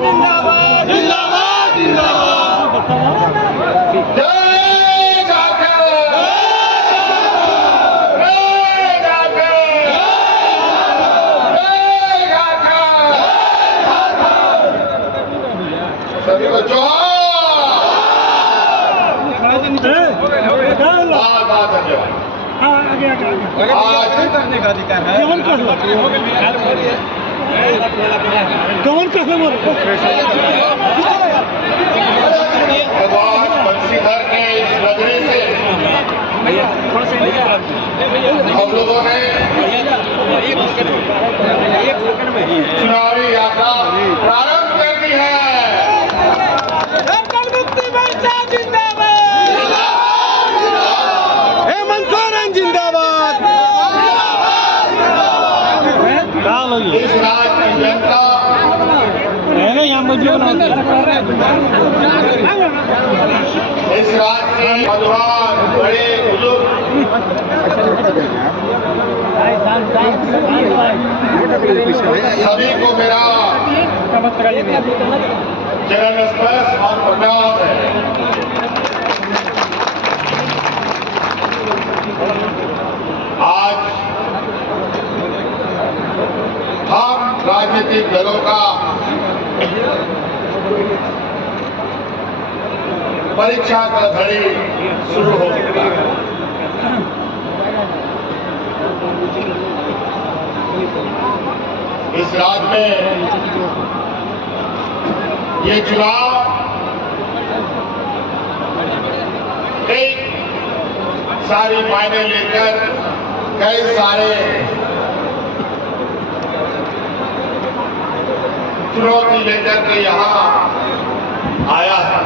जिंदाबाद जिंदाबाद जिंदाबाद। जय झारखंड जय झारखंड जय झारखंड। सभी को जोहार। बहुत धन्यवाद। आज करने का अधिकार है। कौन कैसे बोल भगवान बंशीधर के इस नजरे से हम लोगों ने चुनावी यात्रा प्रारंभ कर दी है। मुक्ति मोर्चा जिंदाबाद, हेमंत सोरेन जिंदाबाद। इस राज्य की जनता इस राज्य के नौजवान बड़े बुजुर्ग सभी को मेरा चरण स्पर्श और प्रणाम है। आज हम राजनीतिक दलों का परीक्षा का घड़ी शुरू हो चुका है। इस राज्य में ये चुनाव कई सारी मायने लेकर कई सारे चुनौती लेकर के यहाँ आया है।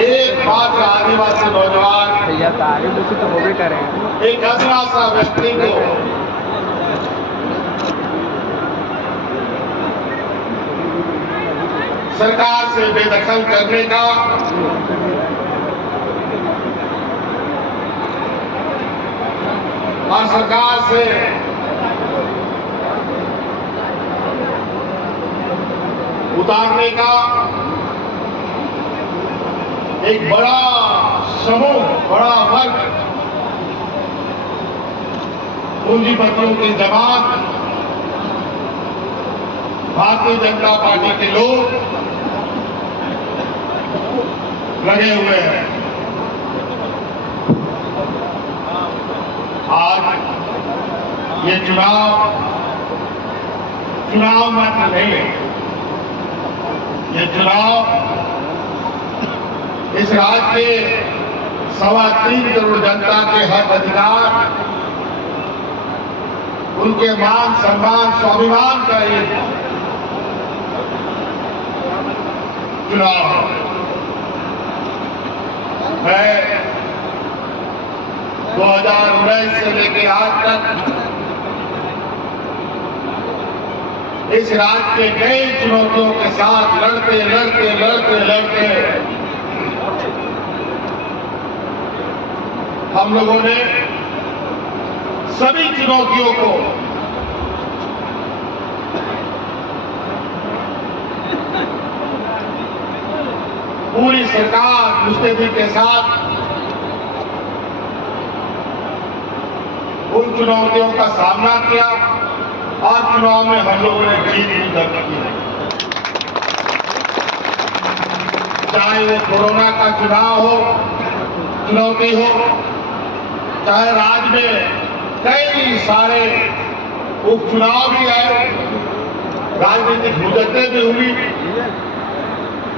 एक मात्र आदिवासी नौजवान एक अधरा सा व्यक्ति को सरकार से बेदखल करने का और सरकार से उतारने का एक बड़ा समूह, बड़ा वर्ग, पूंजीपतियों की जमात, भारतीय जनता पार्टी के लोग लगे हुए हैं। आज ये चुनाव मात्र नहीं है। ये चुनाव इस राज्य के 3.25 करोड़ जनता के हक अधिकार, उनके मान सम्मान स्वाभिमान का एक चुनाव है। 2019 से लेकर आज तक इस राज्य के कई चुनौतियों के साथ लड़ते हम लोगों ने सभी चुनौतियों को पूरी सरकार मुस्तैदी के साथ उन चुनौतियों का सामना किया और चुनाव में हम लोगों ने जीत दर्ज की। चाहे वो कोरोना का चुनौती हो, चाहे राज्य में कई सारे उपचुनाव भी आए, राजनीतिक मुद्दतें भी हुई।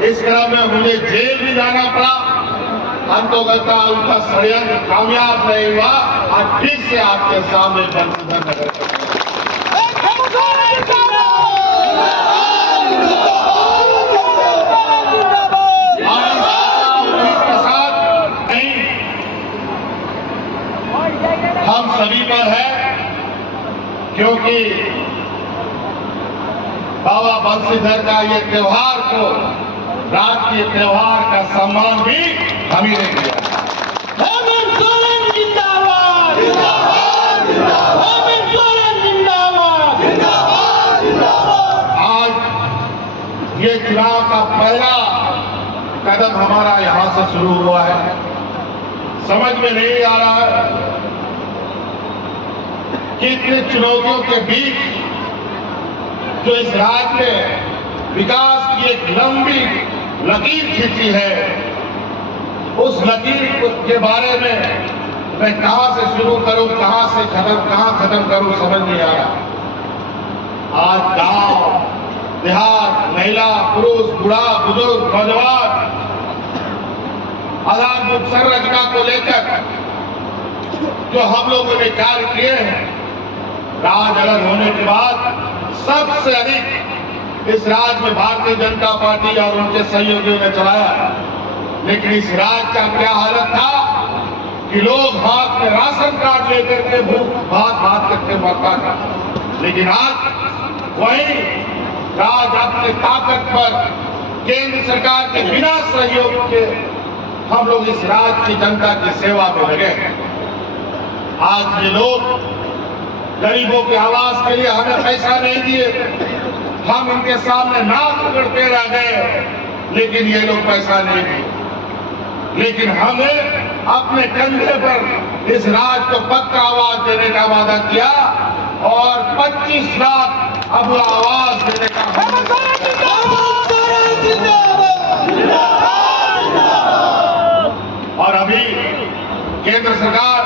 इस क्रम में मुझे जेल भी जाना पड़ा। अंतोगता उनका षड्यंत्र कामयाब नहीं हुआ। आज फिर से आपके सामने बंशीधर नगर हम सभी पर है, क्योंकि बाबा बंशीधर का ये त्योहार को राष्ट्रीय त्योहार का सम्मान भी हम ही ने दिया। हेमंत सोरेन जिंदाबाद, हेमंत सोरेन जिंदाबाद। चुनाव का पहला कदम हमारा यहां से शुरू हुआ है। समझ में नहीं आ रहा है कि इतनी चुनौतियों के बीच जो इस राज्य में विकास की एक लंबी लकीर खींची है, उस लकीर के बारे में मैं कहां से शुरू करूं, कहां खत्म करूं, समझ नहीं आ रहा। आज गांव देहात, महिला पुरुष, बूढ़ा बुजुर्ग, नौजवान आधारभूत संरचना को लेकर जो हम लोगों ने कार्य किए हैं, राज अलग होने के बाद सबसे अधिक इस राज्य में भारतीय जनता पार्टी और उनके सहयोगियों ने चलाया। लेकिन इस राज्य का क्या हालत था कि लोग हाथ में राशन कार्ड लेकर के भूख भात करके मरता था। लेकिन आज वही राज अपने ताकत पर केंद्र सरकार के बिना सहयोग के हम लोग इस राज्य की जनता की सेवा में लगे हैं। आज ये लोग गरीबों के आवास के लिए हमें पैसा नहीं दिए, हम इनके सामने नाक रगड़ते रह गए, लेकिन ये लोग पैसा नहीं दिए। लेकिन हमें अपने कंधे पर इस राज्य को पक्का आवाज देने का वादा किया और 25 लाख अब आवाज देने का और अभी केंद्र सरकार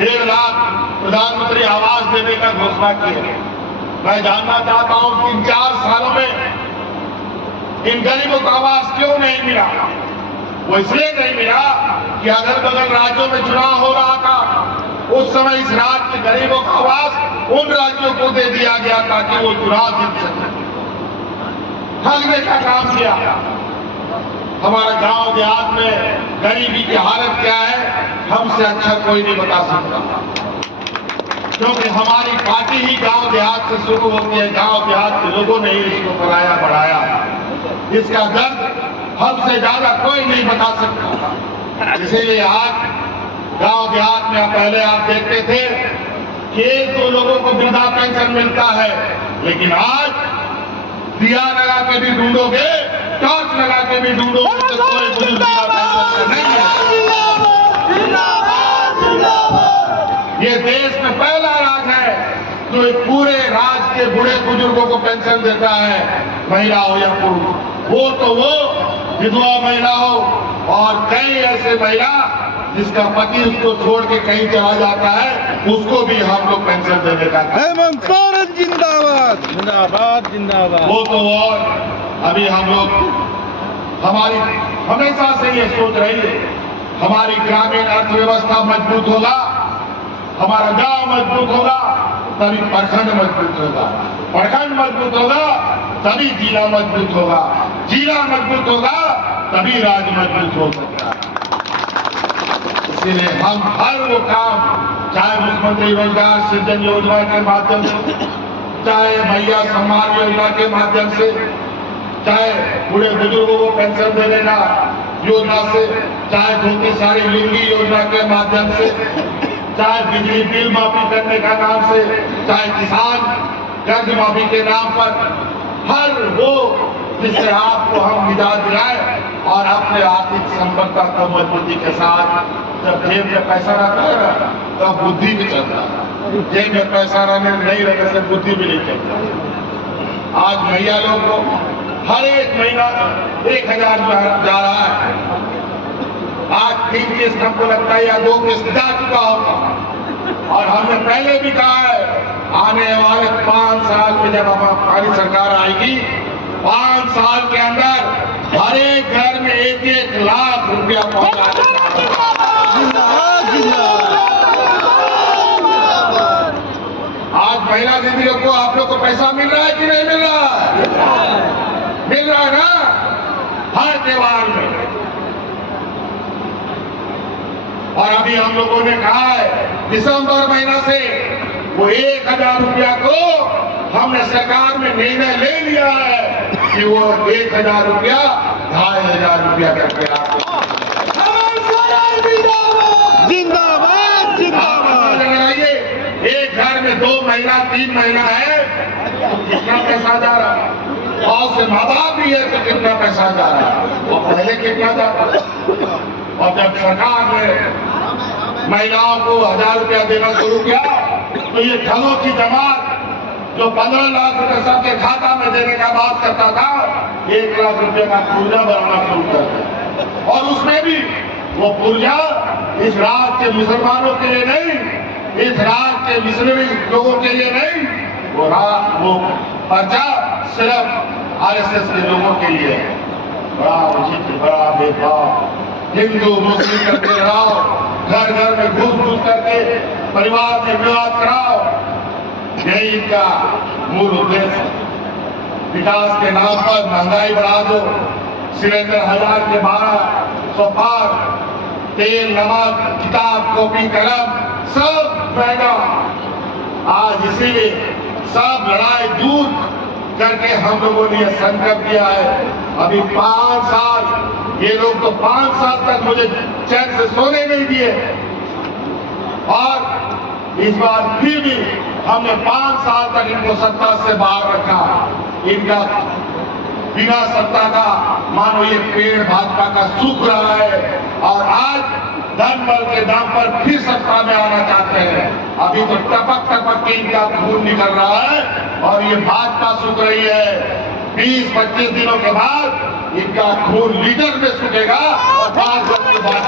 1.5 लाख प्रधानमंत्री आवास देने का घोषणा की है। मैं जानना चाहता हूं कि इन 4 सालों में इन गरीबों को आवास क्यों नहीं मिला? वो इसलिए नहीं मिला कि अगल बगल राज्यों में चुनाव हो रहा था, उस समय इस राज्य के गरीबों का आवास उन राज्यों को दे दिया गया ताकि वो चुनाव जीत सके। ठगने का काम किया। हमारे गांव देहात में गरीबी की हालत क्या है, हमसे अच्छा कोई नहीं बता सकता, क्योंकि हमारी पार्टी ही गांव देहात से शुरू होती है। गांव देहात के लोगों ने ही इसको फैलाया बढ़ाया। इसका दर्द हमसे ज्यादा कोई नहीं बता सकता। इसीलिए आज गांव देहात में पहले आप देखते थे कि 1-2 लोगों को वृद्धा पेंशन मिलता है, लेकिन आज दिया लगा के भी ढूंढोगे, टॉर्च लगा के भी ढूंढोगे तो कोई बुजुर्ग नहीं है। ये देश में पहला राज्य है जो एक पूरे राज्य के बूढ़े बुजुर्गों को पेंशन देता है, महिला हो या पुरुष। वो तो वो विधवा महिला हो और कई ऐसे महिला जिसका पति उसको छोड़ के कहीं चला जाता है, उसको भी हम लोग पेंशन देने का हेमंत सोरेन जिंदाबाद जिंदाबाद जिंदाबाद। वो तो और अभी हम लोग हमारी हमेशा से ये सोच रही है, हमारी ग्रामीण अर्थव्यवस्था मजबूत होगा, हमारा गांव मजबूत होगा तभी प्रखंड मजबूत होगा, प्रखंड मजबूत होगा तभी जिला मजबूत होगा, जिला मजबूत होगा तभी राज्य मजबूत हो सकता है। इसलिए हम हर वो काम, चाहे मुख्यमंत्री रोजगार सृजन योजना के माध्यम से, चाहे मैया सम्मान योजना के माध्यम से, चाहे बूढ़े बुजुर्गों को पेंशन देने का योजना से, चाहे धोती साड़ी लुंगी योजना के माध्यम से, चाहे बिजली बिल माफी करने का नाम से, चाहे किसान कर्ज माफी के नाम पर, हर वो जिससे आपको हम निजात दिलाए और अपने आर्थिक संपन्नता को मजबूती के साथ, जब जेब में पैसा रहता है ना तब बुद्धि भी चलता है, जेब में पैसा नहीं रहने से बुद्धि भी नहीं चलता। आज मैया लोग को हर एक महीना 1000 जा रहा है। आज 3 किस्त हमको लगता है या 2 किस्त जा चुका होगा। और हमने पहले भी कहा है, आने वाले 5 साल में जब हमारी सरकार आएगी, 5 साल के अंदर हर एक घर में 1-1 लाख रुपया पहुंचा। आज महिला दीदियों को आप लोग को पैसा मिल रहा है कि नहीं मिल रहा है? मिल रहा है ना, हर त्योहार में। और अभी हम लोगों ने कहा है दिसंबर महीना से वो 1000 रुपया को हमने सरकार में निर्णय ले लिया है कि वो 1000 रुपया 2500 रुपया करके आपको जिंदाबाद जिंदाबाद। लगाइए, एक घर में 2 महीना 3 महीना है तो कितना पैसा जा रहा है? और से माँ बाप भी है तो कितना पैसा जा रहा है और पहले कितना जाता। और जब सरकार ने महिलाओं को 1000 रुपया देना शुरू किया तो ये ठगों की जमात जो 15 लाख रुपए सबके खाता में देने का बात करता था 1 लाख रुपए का पुर्जा बनाना शुरू कर दिया। और उसमें भी वो पुर्जा इस राज्य के मुसलमानों के लिए नहीं, इस राज्य के मिशनरी लोगों के लिए नहीं, वो पर्चा सिर्फ आरएसएस के लोगों के लिए है। बड़ा विचित्र, बड़ा भेदभाव, हिंदू मुस्लिम का भेदभाव, घर घर में घुस करके परिवार में विवाद कराओ, यही इनका मूल उद्देश्य। विकास के नाम पर महंगाई बढ़ा दो, सिलेंडर 1000 के 1200 पार, तेल नमक किताब कॉपी कलम सब महंगा। आज इसीलिए सब लड़ाई दूर करके हम लोगों ने यह संकल्प किया है। अभी 5 साल ये लोग तो 5 साल तक मुझे चैन से सोने नहीं दिए और इस बार फिर भी हमने 5 साल तक इनको सत्ता से बाहर रखा। इनका बिना सत्ता का मानो ये पेड़ भाजपा का सूख रहा है और आज धन बल के दाम पर फिर सत्ता में आना चाहते हैं। अभी तो टपक टपक के इनका खून निकल रहा है और ये भाजपा सूख रही है। 20-25 दिनों के बाद इनका खून लीटर में सूखेगा और 5 वर्ष के बाद